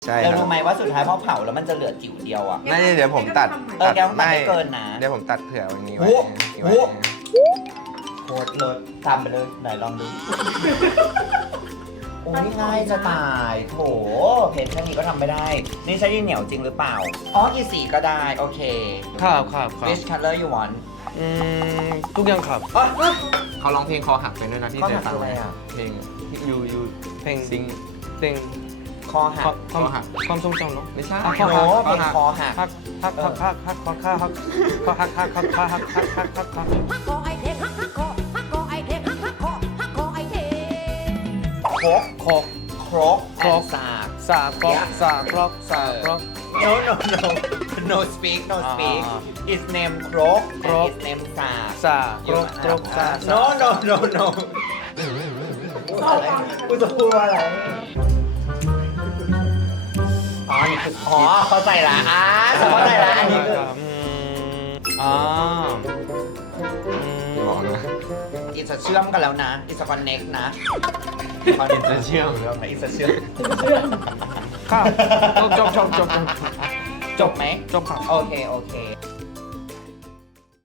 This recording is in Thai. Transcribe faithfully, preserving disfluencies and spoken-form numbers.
ใช่เราครัรู้บไหมว่าสุดท้ายพอเผาแล้วมันจะเหลือจิ๋วเดียวอ่ะไม่เดี๋ยวผมตัดเออแกต้องตัดให้เกินนะเดี๋ยวผมตัดเผื่อวันนี้ไว้โอ้ไว้โห โคตรเลิศทำไปเลยไหนลองดู โอ้ยง่ายจะตายโถเพชรแค่นี้ก็ทำไม่ได้ นี่ใช้ดินเหนียวจริงหรือเปล่า อ๋อกี่สีก็ได้ โอเคครับครับครับ Which color you want อืมทุกอย่างครับอ๋อเขาร้องเพลงคอหักไปด้วยนะพี่คอเคหัยกฟังคือไหอะมไรอ่ะเพลงอยู่อยู่เพลงซิงเพลงคอหักความคอหักความทรงจำเนาะไม่ใช่อ่ะโน้เพลงคอหักฮักฮักฮักฮักฮักฮักฮักฮักฮักฮักฮักฮักฮักฮักฮักฮักฮักฮักคอไอเทคฮักฮักคอฮักคอไอเทคฮักฮักคอฮักคอไอเทคโคกโคกโครกโครกสากสากรอกสากรอกสากรอก no no no no speak no speak อ่า it's name โครกโครก and it's name สากสากรอกกรอกสาก no no no no กูจะพูดว่าอะไรอ๋อนี่คืออ๋อเข้าใจละอ่าเข้าใจละอันนี้คืออืมอ่าอืมบอกนะอีจะเชื่อมกันแล้วนะ อีจะ connect นะ It's a เชื่อมอีจะเชื่อมครับจบจบจบจบจบไหมจบครับโอเค โอเค